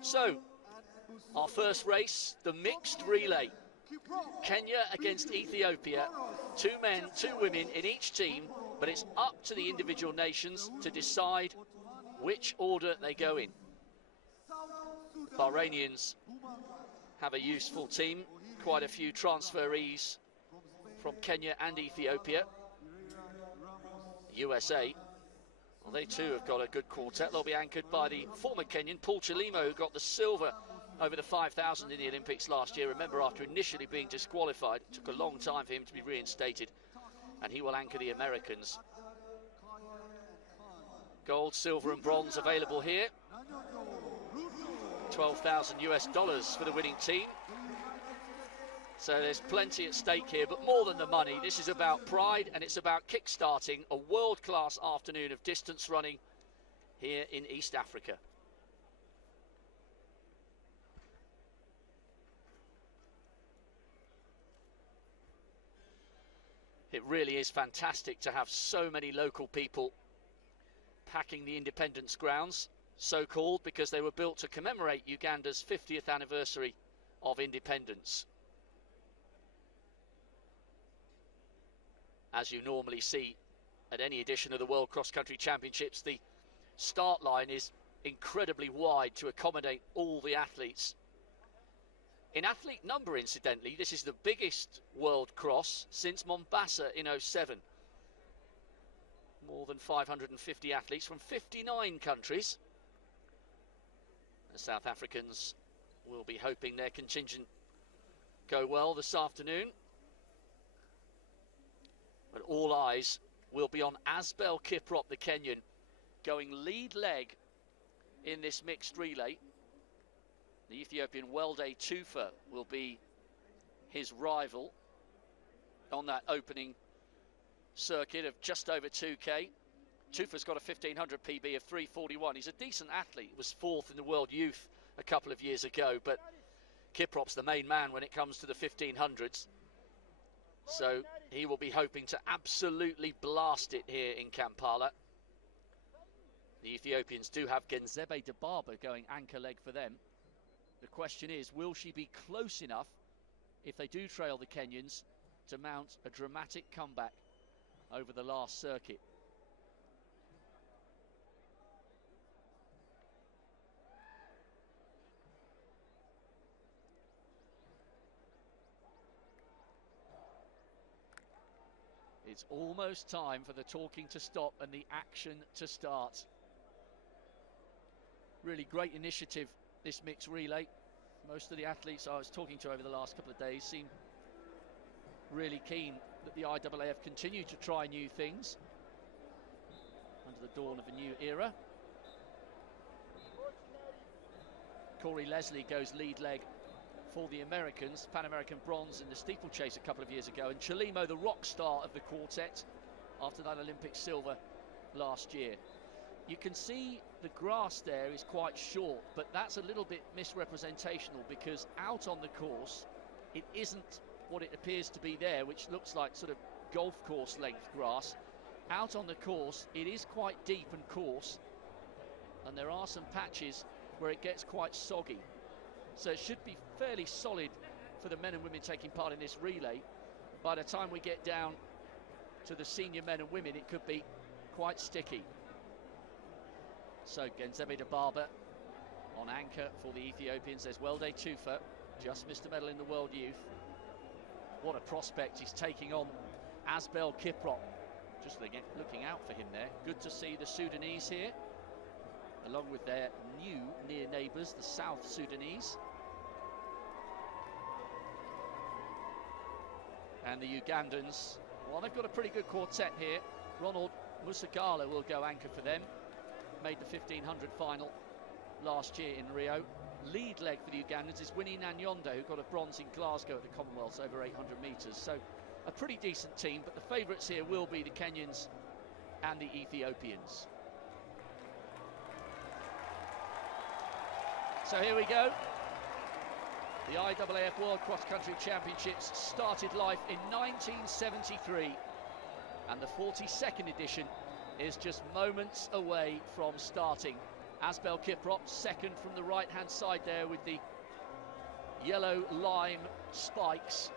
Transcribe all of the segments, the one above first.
So, our first race, the mixed relay. Kenya against Ethiopia. 2 men, 2 women in each team, but it's up to the individual nations to decide which order they go in. Bahrainians have a useful team, quite a few transferees from Kenya and Ethiopia. USA, well, they too have got a good quartet. They'll be anchored by the former Kenyan, Paul Chilimo, who got the silver over the 5,000 in the Olympics last year. Remember, after initially being disqualified, it took a long time for him to be reinstated, and he will anchor the Americans. Gold, silver and bronze available here. 12,000 US dollars for the winning team. So there's plenty at stake here, but more than the money, this is about pride, and it's about kick-starting a world-class afternoon of distance running here in East Africa. It really is fantastic to have so many local people packing the Independence grounds, so called because they were built to commemorate Uganda's 50th anniversary of independence. As you normally see at any edition of the World Cross Country Championships, the start line is incredibly wide to accommodate all the athletes. In athlete number, incidentally, this is the biggest World Cross since Mombasa in '07. More than 550 athletes from 59 countries. The South Africans will be hoping their contingent go well this afternoon. But all eyes will be on Asbel Kiprop, the Kenyan, going lead leg in this mixed relay. The Ethiopian Welde Tufa will be his rival on that opening circuit of just over 2K. Tufa's got a 1500 PB of 3:41. He's a decent athlete. He was 4th in the World Youth a couple of years ago, but Kiprop's the main man when it comes to the 1500s. So he will be hoping to absolutely blast it here in Kampala. The Ethiopians do have Genzebe Dibaba going anchor leg for them. The question is, will she be close enough, if they do trail the Kenyans, to mount a dramatic comeback over the last circuit? It's almost time for the talking to stop and the action to start. Really great initiative, this mixed relay. Most of the athletes I was talking to over the last couple of days seem really keen that the IAAF continue to try new things under the dawn of a new era. Corey Leslie goes lead leg for the Americans, Pan American bronze in the steeplechase a couple of years ago, and Chilimo, the rock star of the quartet, after that Olympic silver last year. You can see the grass there is quite short, but that's a little bit misrepresentational, because out on the course it isn't what it appears to be there, which looks like sort of golf course length grass. Out on the course it is quite deep and coarse, and there are some patches where it gets quite soggy. So it should be fairly solid for the men and women taking part in this relay. By the time we get down to the senior men and women, it could be quite sticky. So Genzebe Dibaba on anchor for the Ethiopians. There's Welde Tufa, just missed a medal in the World Youth. What a prospect. He's taking on Asbel Kiprop. Just looking out for him there. Good to see the Sudanese here, along with their new near neighbours, the South Sudanese. And the Ugandans, well, they've got a pretty good quartet here. Ronald Musagala will go anchor for them. Made the 1500 final last year in Rio. Lead leg for the Ugandans is Winnie Nanyonda, who got a bronze in Glasgow at the Commonwealths over 800 metres. So a pretty decent team, but the favourites here will be the Kenyans and the Ethiopians. So here we go. The IAAF World Cross Country Championships started life in 1973, and the 42nd edition is just moments away from starting. Asbel Kiprop, second from the right-hand side there with the yellow lime spikes.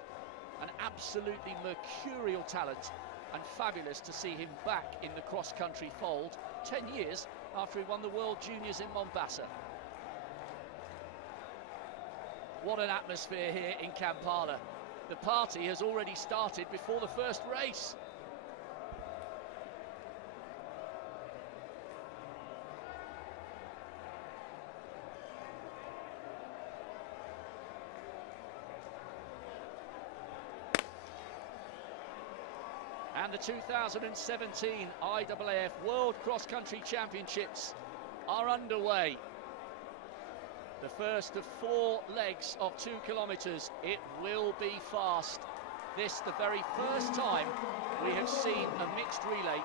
An absolutely mercurial talent, and fabulous to see him back in the cross-country fold 10 years after he won the World Juniors in Mombasa. What an atmosphere here in Kampala. The party has already started before the first race. And the 2017 IAAF World Cross Country Championships are underway. The first of 4 legs of 2 kilometres. It will be fast. This the very first time we have seen a mixed relay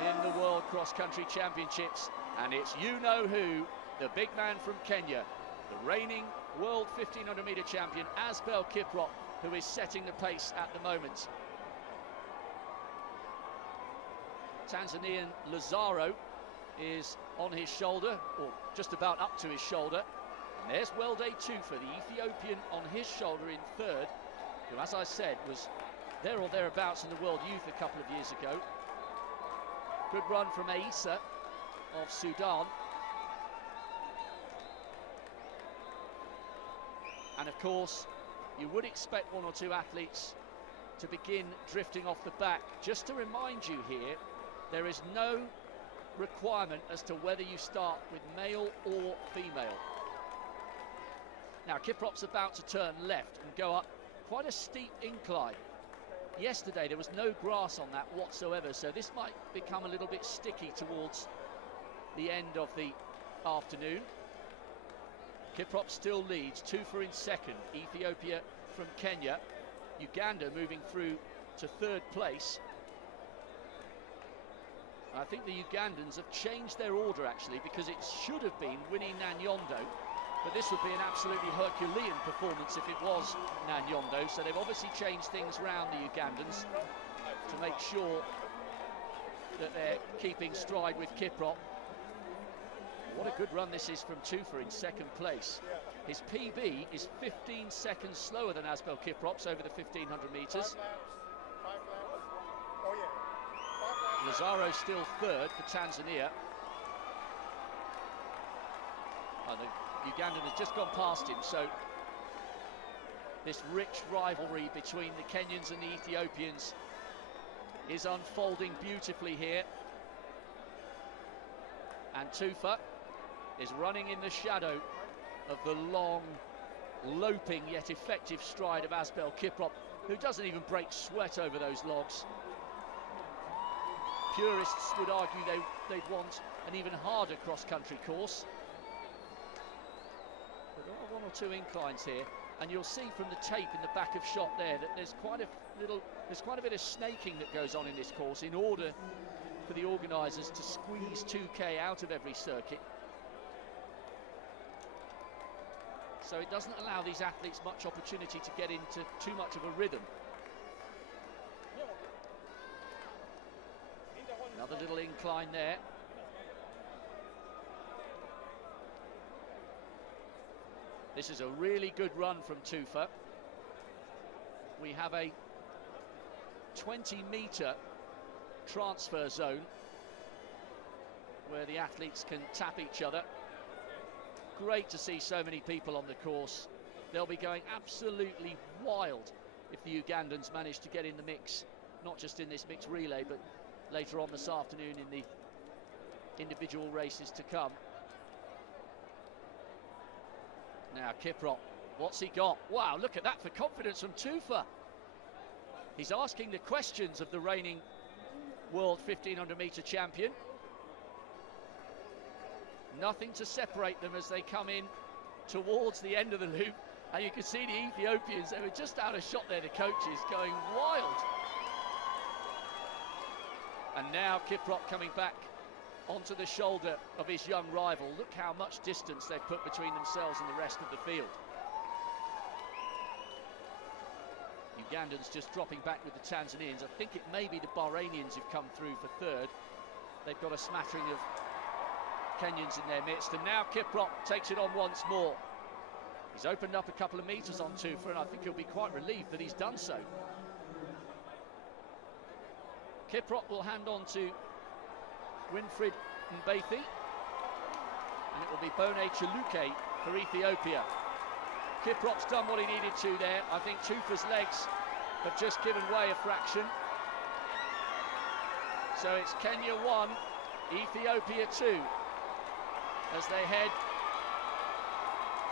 in the World Cross Country Championships. And it's you-know-who, the big man from Kenya, the reigning World 1500 metre champion, Asbel Kiprop, who is setting the pace at the moment. Tanzanian Lazaro is on his shoulder, or just about up to his shoulder. And there's Welde Tufa, the Ethiopian, on his shoulder in third, who, as I said, was there or thereabouts in the World Youth a couple of years ago. Good run from Aissa of Sudan. And of course, you would expect 1 or 2 athletes to begin drifting off the back. Just to remind you here, there is no requirement as to whether you start with male or female. Now, Kiprop's about to turn left and go up quite a steep incline. Yesterday there was no grass on that whatsoever, so this might become a little bit sticky towards the end of the afternoon. Kiprop still leads, Tufa in second, Ethiopia from Kenya, Uganda moving through to third place. I think the Ugandans have changed their order actually, because it should have been Winnie Nanyondo, but this would be an absolutely Herculean performance if it was Nanyondo, so they've obviously changed things around, the Ugandans, to make sure that they're keeping stride with Kiprop. What a good run this is from Tufa in second place. His PB is 15 seconds slower than Asbel Kiprop's over the 1500 metres. Lazaro still third for Tanzania. The Ugandan has just gone past him, so this rich rivalry between the Kenyans and the Ethiopians is unfolding beautifully here. And Tufa is running in the shadow of the long, loping yet effective stride of Asbel Kiprop, who doesn't even break sweat over those logs. Purists would argue they'd want an even harder cross-country course. But there are 1 or 2 inclines here, and you'll see from the tape in the back of shot there that there's quite a bit of snaking that goes on in this course in order for the organisers to squeeze 2K out of every circuit. So it doesn't allow these athletes much opportunity to get into too much of a rhythm. Another little incline there. This is a really good run from Tufa. We have a 20-metre transfer zone where the athletes can tap each other. Great to see so many people on the course. They'll be going absolutely wild if the Ugandans manage to get in the mix, not just in this mixed relay, but later on this afternoon in the individual races to come. Now Kiprop, what's he got? Wow, look at that for confidence from Tufa. He's asking the questions of the reigning World 1500 metre champion. Nothing to separate them as they come in towards the end of the loop, and you can see the Ethiopians, they were just out of shot there, the coaches, going wild. And now Kiprop coming back onto the shoulder of his young rival. Look how much distance they've put between themselves and the rest of the field. Ugandans just dropping back with the Tanzanians. I think it may be the Bahrainians who've come through for third. They've got a smattering of Kenyans in their midst, and now Kiprop takes it on once more. He's opened up a couple of metres on Tufa, and I think he'll be quite relieved that he's done so. Kiprop will hand on to Winfried Mbethi, and it will be Bone Chaluke for Ethiopia. Kiprop's done what he needed to there. I think Tufa's legs have just given way a fraction. So it's Kenya 1, Ethiopia 2, as they head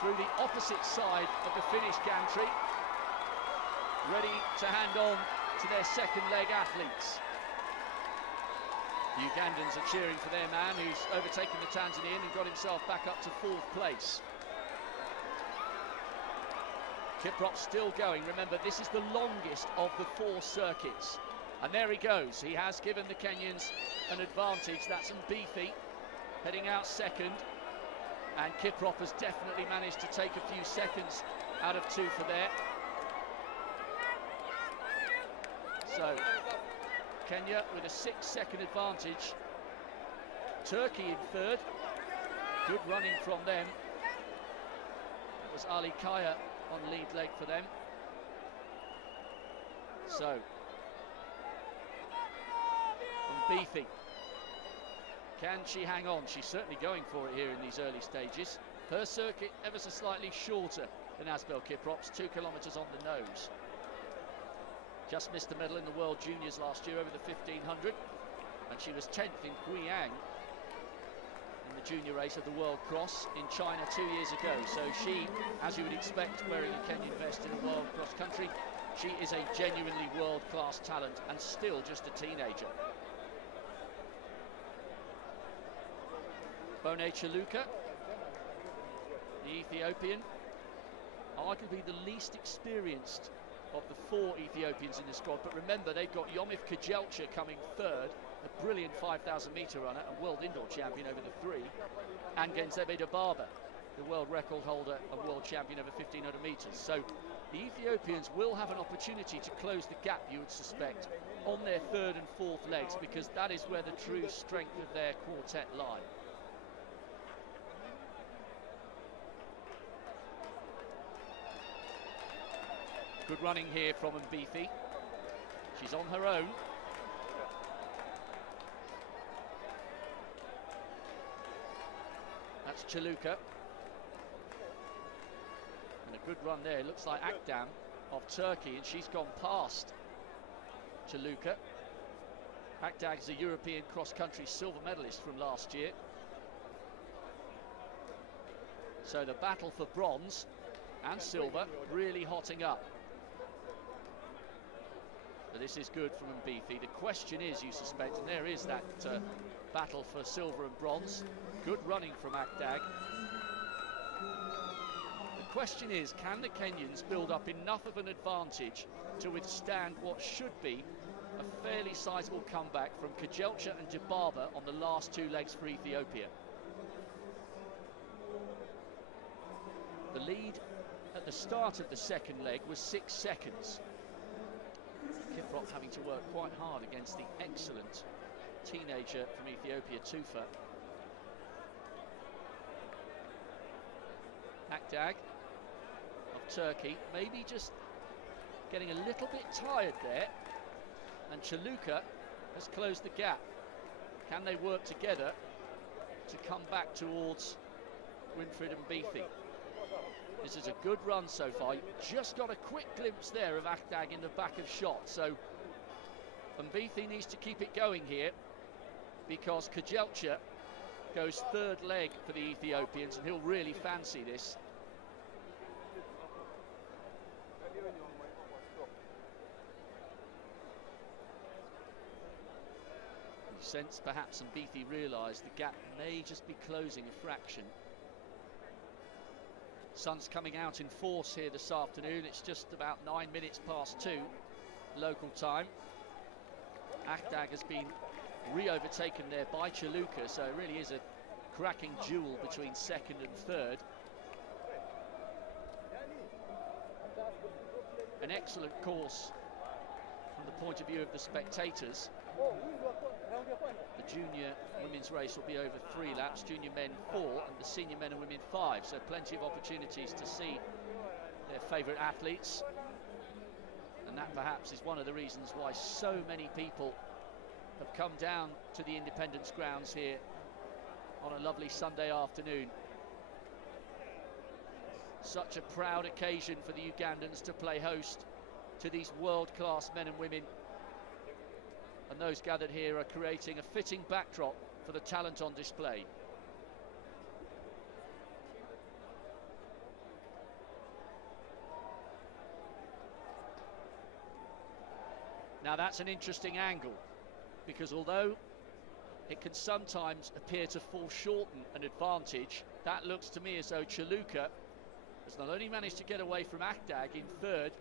through the opposite side of the Finnish gantry, ready to hand on to their second leg athletes. The Ugandans are cheering for their man who's overtaken the Tanzanian and got himself back up to 4th place. Kiprop still going. Remember, this is the longest of the 4 circuits. And there he goes. He has given the Kenyans an advantage. That's Mbethi heading out second. And Kiprop has definitely managed to take a few seconds out of Tufa there. So, Kenya with a 6-second advantage. Turkey in third. Good running from them. That was Ali Kaya on lead leg for them. So, Mbethi. Can she hang on? She's certainly going for it here in these early stages. Her circuit ever so slightly shorter than Asbel Kiprop's, 2 kilometres on the nose. Just missed the medal in the World Juniors last year over the 1500, and she was 10th in Guiyang in the junior race of the World Cross in China 2 years ago. So she, as you would expect, wearing a Kenyan vest in a World Cross country, she is a genuinely world-class talent and still just a teenager. Bone Chaluke, the Ethiopian, arguably the least experienced of the 4 Ethiopians in the squad, but remember they've got Yomif Kajelcha coming third, a brilliant 5,000 metre runner and world indoor champion over the 3, and Genzebe Dibaba, the world record holder and world champion over 1,500 metres. So the Ethiopians will have an opportunity to close the gap, you would suspect, on their 3rd and 4th legs, because that is where the true strength of their quartet lie. Good running here from Mbethi. She's on her own. That's Chaluke. And a good run there. It looks like Akdam of Turkey, and she's gone past Chaluke. Akdag is a European cross-country silver medalist from last year. So the battle for bronze and silver really hotting up. But this is good from Mbethi. The question is, you suspect, and there is that battle for silver and bronze. Good running from Akdag. The question is, can the Kenyans build up enough of an advantage to withstand what should be a fairly sizable comeback from Kajelcha and Dibaba on the last 2 legs for Ethiopia? The lead at the start of the second leg was 6 seconds. Kiprop having to work quite hard against the excellent teenager from Ethiopia, Tufa. Akdag of Turkey, maybe just getting a little bit tired there. And Chaluke has closed the gap. Can they work together to come back towards Winfried Mbethi? This is a good run so far. Just got a quick glimpse there of Akdag in the back of shot. So Mbethi needs to keep it going here, because Kajelcha goes 3rd leg for the Ethiopians, and he'll really fancy this. You sense perhaps Mbethi realised the gap may just be closing a fraction. Sun's coming out in force here this afternoon. It's just about 9 minutes past 2 local time. Akdag has been re-overtaken there by Chaluke, so it really is a cracking duel between 2nd and 3rd. An excellent course from the point of view of the spectators. The junior women's race will be over 3 laps, junior men 4, and the senior men and women 5. So plenty of opportunities to see their favourite athletes. And that perhaps is one of the reasons why so many people have come down to the Independence grounds here on a lovely Sunday afternoon. Such a proud occasion for the Ugandans to play host to these world-class men and women. And those gathered here are creating a fitting backdrop for the talent on display. Now that's an interesting angle, because although it can sometimes appear to foreshorten an advantage, that looks to me as though Chaluka has not only managed to get away from Akdag in third,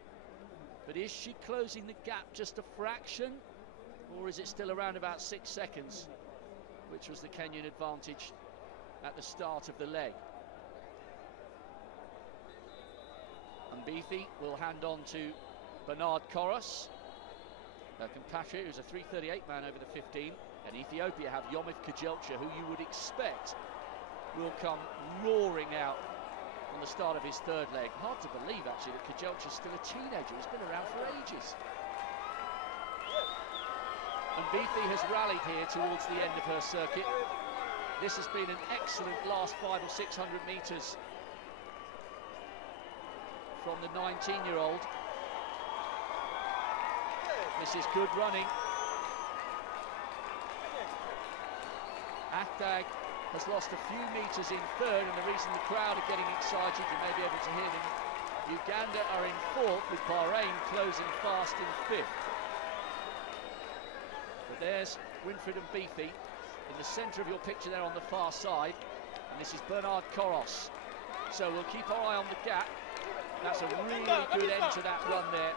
but is she closing the gap just a fraction, or is it still around about 6 seconds, which was the Kenyan advantage at the start of the leg? And Mbithi will hand on to Bernard Koros, her compatriot, who's a 3:38 man over the 15. And Ethiopia have Yomif Kajelcha, who you would expect will come roaring out on the start of his third leg. Hard to believe, actually, that Kajelcha's still a teenager. He's been around for ages. And Mbithi has rallied here towards the end of her circuit. This has been an excellent last 500 or 600 metres from the 19-year-old. This is good running. Akdag has lost a few metres in third, and the reason the crowd are getting excited, you may be able to hear them, Uganda are in fourth, with Bahrain closing fast in fifth. But there's Winfried Mbithi in the centre of your picture there on the far side, and this is Bernard Koros. So we'll keep our eye on the gap. That's a really good end to that run there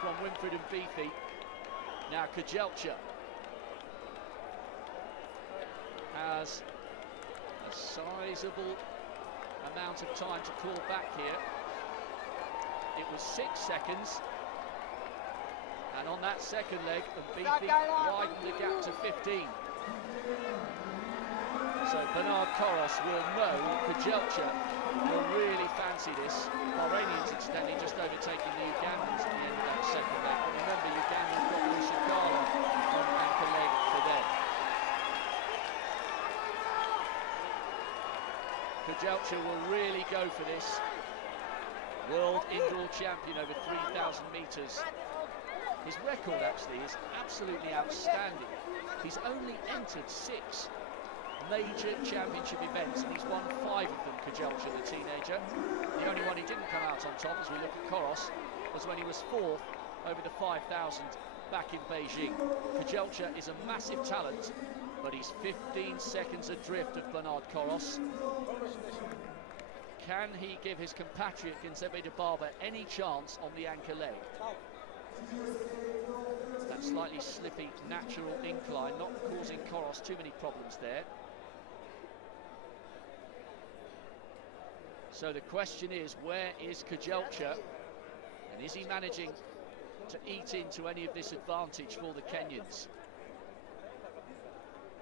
from Winfried Mbithi. Now Kajelcha has a sizable amount of time to call back here. It was 6 seconds, and on that second leg, Mbithi widened the gap to 15. So Bernard Koros will know Kajelcha will really fancy this. Bahrainians incidentally just overtaking the Ugandans at the end of that second leg. But remember, Uganda have got Lushakala on anchor leg for them. Kajelcha will really go for this. World indoor champion over 3,000 metres. His record actually is absolutely outstanding. He's only entered 6 major championship events, and he's won 5 of them, Kajelcha, the teenager. The only one he didn't come out on top, as we look at Koros, was when he was 4th over the 5,000 back in Beijing. Kajelcha is a massive talent, but he's 15 seconds adrift of Bernard Koros. Can he give his compatriot Ginzebe Dibaba any chance on the anchor leg? That slightly slippy natural incline, not causing Koros too many problems there. So the question is, where is Kajelcha, and is he managing to eat into any of this advantage for the Kenyans?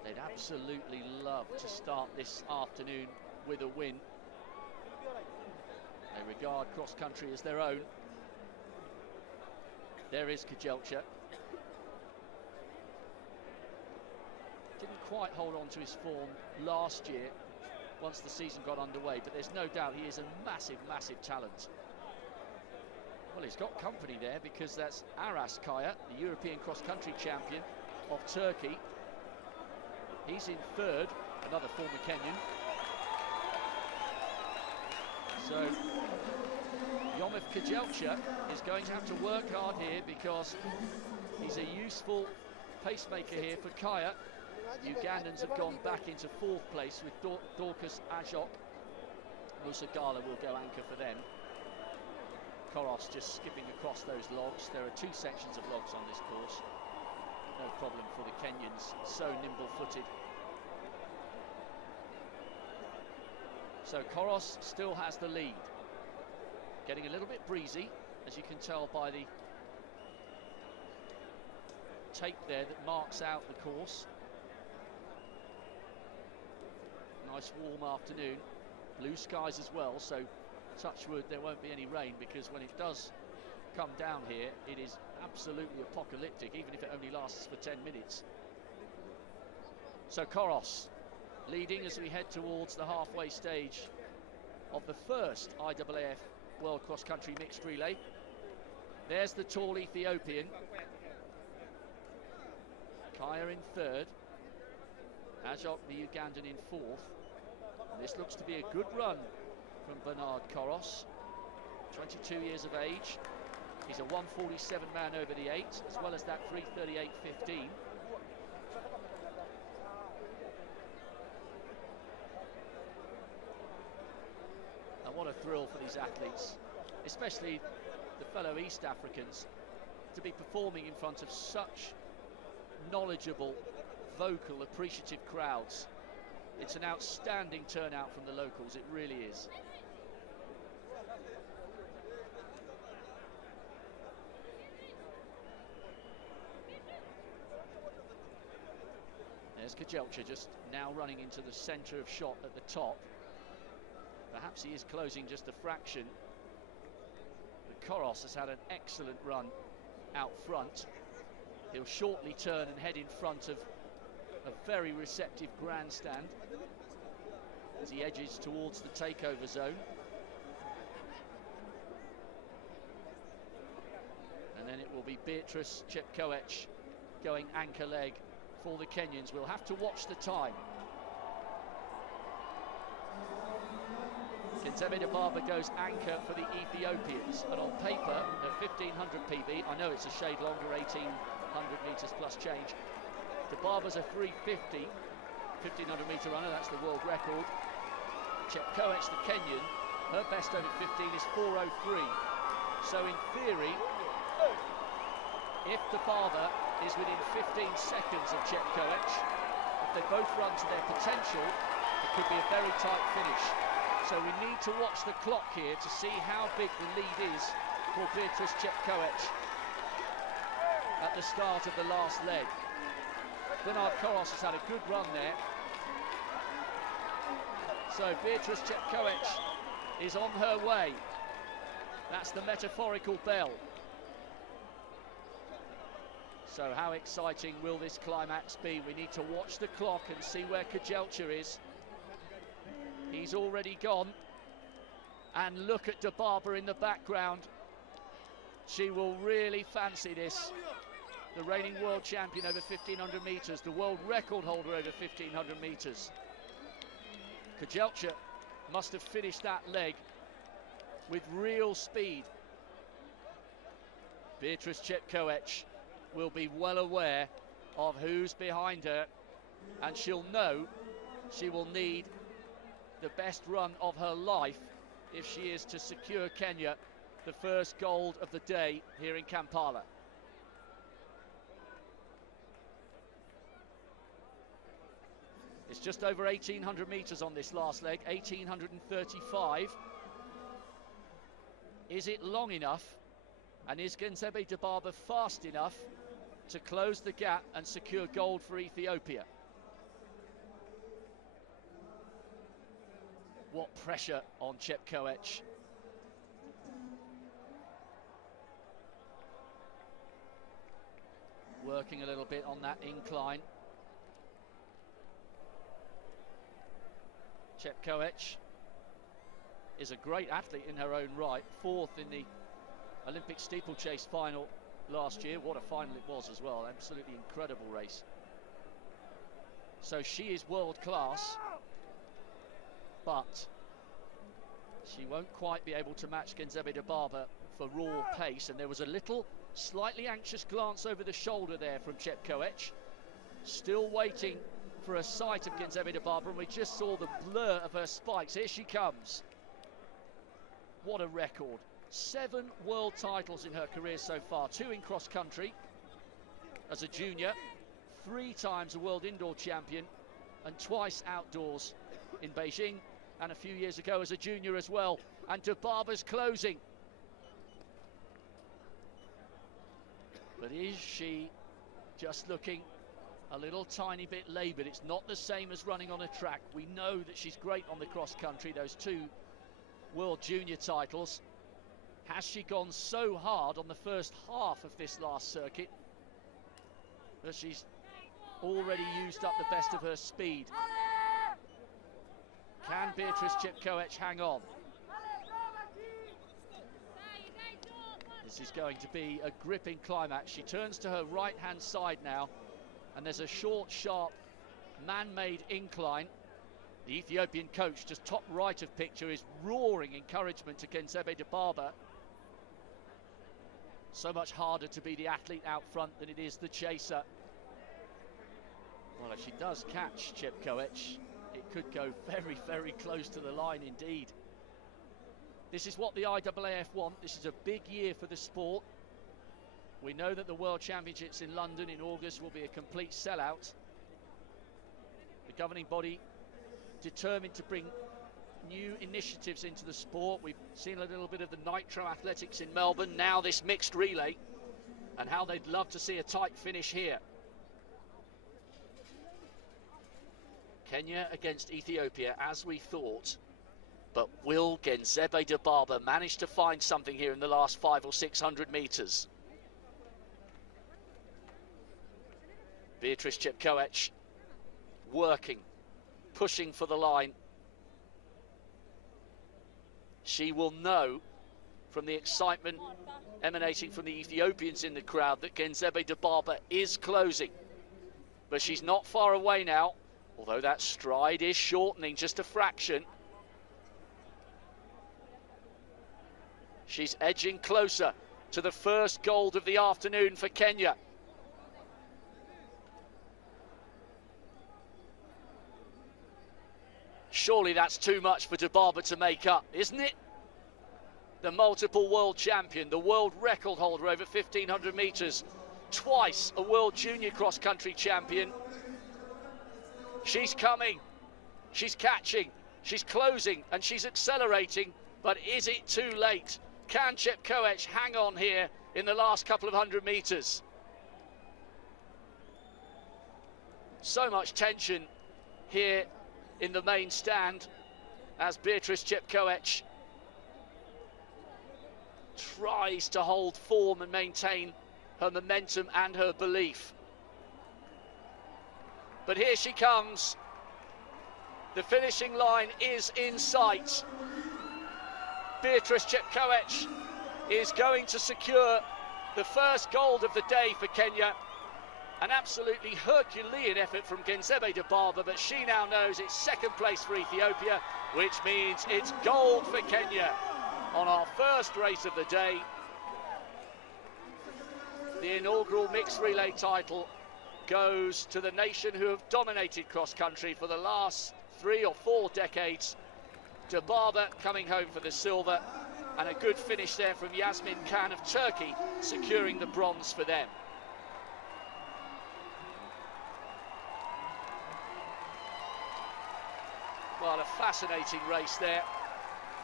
They'd absolutely love to start this afternoon with a win. They regard cross-country as their own. There is Kajelcha. Didn't quite hold on to his form last year once the season got underway, but there's no doubt he is a massive, massive talent. Well, he's got company there, because that's Aras Kaya, the European cross-country champion of Turkey. He's in third, another former Kenyan. So Yomif Kajelcha is going to have to work hard here, because he's a useful pacemaker here for Kaya. Ugandans have gone back into 4th place with Dorcas Ajok. Musa Gala will go anchor for them. Koros just skipping across those logs. There are 2 sections of logs on this course. No problem for the Kenyans, so nimble-footed. So Koros still has the lead. Getting a little bit breezy, as you can tell by the tape there that marks out the course. Nice warm afternoon, blue skies as well, so touch wood there won't be any rain, because when it does come down here it is absolutely apocalyptic, even if it only lasts for 10 minutes. So Koros leading as we head towards the halfway stage of the first IAAF World Cross Country Mixed Relay. There's the tall Ethiopian, Kaya in third, Ajok the Ugandan in fourth. And this looks to be a good run from Bernard Koros, 22 years of age. He's a 147 man over the 8, as well as that 3:38.15. And what a thrill for these athletes, especially the fellow East Africans, to be performing in front of such knowledgeable, vocal, appreciative crowds. It's an outstanding turnout from the locals, it really is. There's Kajelcha just now running into the centre of shot at the top. Perhaps he is closing just a fraction. But Koros has had an excellent run out front. He'll shortly turn and head in front of a very receptive grandstand as he edges towards the takeover zone. And then it will be Beatrice Chepkoech going anchor leg for the Kenyans. We'll have to watch the time. Kenzebe Dibaba goes anchor for the Ethiopians, and on paper at 1500 PB, I know it's a shade longer, 1800 metres plus change. Dibaba's a 350, 1500 metre runner, that's the world record. Chepkoech, the Kenyan, her best over 15 is 4:03. So in theory, if Dibaba is within 15 seconds of Chepkoech, if they both run to their potential, it could be a very tight finish. So we need to watch the clock here to see how big the lead is for Beatrice Chepkoech at the start of the last leg. Bernard Koros has had a good run there. So Beatrice Chepkoech is on her way. That's the metaphorical bell. So how exciting will this climax be? We need to watch the clock and see where Kajelcha is. He's already gone. And look at Dibaba in the background. She will really fancy this. The reigning world champion over 1500 metres, the world record holder over 1500 metres. Kajelcha must have finished that leg with real speed. Beatrice Chepkoech will be well aware of who's behind her, and she'll know she will need the best run of her life if she is to secure Kenya the first gold of the day here in Kampala. It's just over 1800 metres on this last leg, 1835. Is it long enough? And is Kenzebe Dibaba fast enough to close the gap and secure gold for Ethiopia? What pressure on Chepkoech. Working a little bit on that incline. Chepkoech is a great athlete in her own right, fourth in the Olympic steeplechase final last year. What a final it was as well, absolutely incredible race. So she is world class, but she won't quite be able to match Kenzebe Dibaba for raw pace, and there was a little slightly anxious glance over the shoulder there from Chepkoech, still waiting for a sight of Kenzebe Dibaba, and we just saw the blur of her spikes. Here she comes. What a record. 7 world titles in her career so far, 2 in cross country as a junior, 3 times a world indoor champion, and twice outdoors in Beijing, and a few years ago as a junior as well. And Dibaba's closing. But is she just looking a little tiny bit laboured. It's not the same as running on a track. We know that she's great on the cross country, those 2 World Junior titles. Has she gone so hard on the first half of this last circuit that she's already used up the best of her speed? Can Beatrice Chepkoech hang on? This is going to be a gripping climax. She turns to her right-hand side now, and there's a short, sharp, man-made incline. The Ethiopian coach, just top right of picture, is roaring encouragement to Genzebe Dibaba. So much harder to be the athlete out front than it is the chaser. Well, if she does catch Chepkoech, it could go very, very close to the line indeed. This is what the IAAF want. This is a big year for the sport. We know that the World Championships in London in August will be a complete sellout. The governing body determined to bring new initiatives into the sport. We've seen a little bit of the nitro athletics in Melbourne, now this mixed relay, and how they'd love to see a tight finish here. Kenya against Ethiopia, as we thought. But will Genzebe Dibaba manage to find something here in the last 500 or 600 metres? Beatrice Chepkoech working, pushing for the line. She will know from the excitement emanating from the Ethiopians in the crowd that Genzebe Dibaba is closing. But she's not far away now, although that stride is shortening just a fraction. She's edging closer to the first gold of the afternoon for Kenya. Surely that's too much for Dibaba to make up, isn't it? The multiple world champion, the world record holder over 1,500 metres, twice a world junior cross-country champion. She's coming, she's catching, she's closing, and she's accelerating, but is it too late? Can Chepkoech hang on here in the last couple of 100 metres? So much tension here in the main stand as Beatrice Chepkoech tries to hold form and maintain her momentum and her belief. But here she comes. The finishing line is in sight. Beatrice Chepkoech is going to secure the first gold of the day for Kenya. An absolutely Herculean effort from Genzebe Dibaba, but she now knows it's second place for Ethiopia, which means it's gold for Kenya on our first race of the day. The inaugural mixed relay title goes to the nation who have dominated cross-country for the last 3 or 4 decades. Dibaba coming home for the silver, and a good finish there from Yasmin Khan of Turkey, securing the bronze for them. Well, a fascinating race there,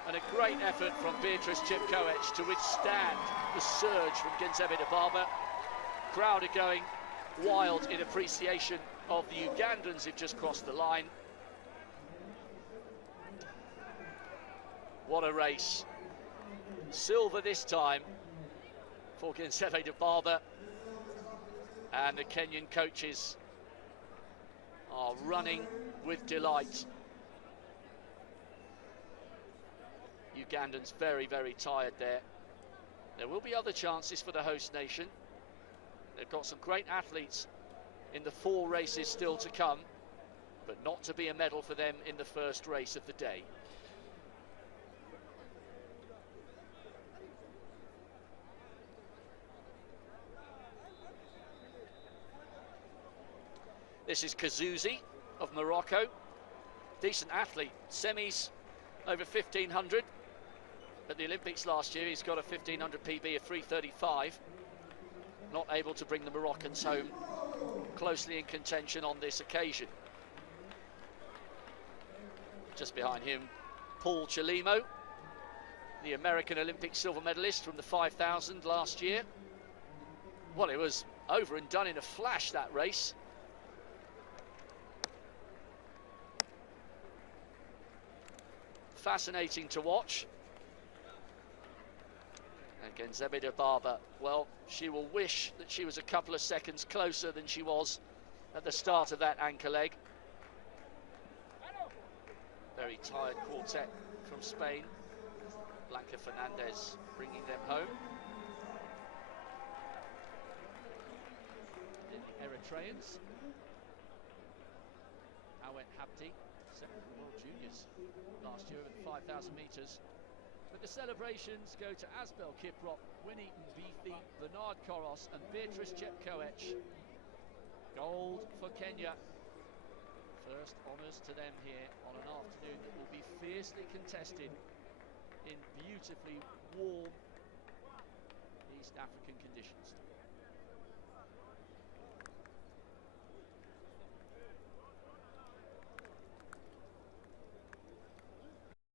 and a great effort from Beatrice Chepkoech to withstand the surge from Genzebe Dibaba. Crowd are going wild in appreciation of the Ugandans who've just crossed the line. What a race. Silver this time for Genzebe Dibaba, and the Kenyan coaches are running with delight. Ugandans very, very tired there. There will be other chances for the host nation. They've got some great athletes in the 4 races still to come, but not to be a medal for them in the first race of the day. This is Kazouzi of Morocco. Decent athlete, semis over 1,500. At the Olympics last year, he's got a 1,500 PB of 3:35. Not able to bring the Moroccans home closely in contention on this occasion. Just behind him, Paul Chelimo, the American Olympic silver medalist from the 5,000 last year. Well, it was Over and done in a flash, that race. Fascinating to watch. Again, Zebeda Barber, well, she will wish that she was a couple of seconds closer than she was at the start of that anchor leg. Very tired quartet from Spain. Blanca Fernandez bringing them home. The Eritreans. Awet Habdi, second in the World Juniors last year at 5,000 metres. But the celebrations go to Asbel Kiprop, Winnie Mbithi, Bernard Koros and Beatrice Chepkoech. Gold for Kenya. First honours to them here on an afternoon that will be fiercely contested in beautifully warm East African conditions.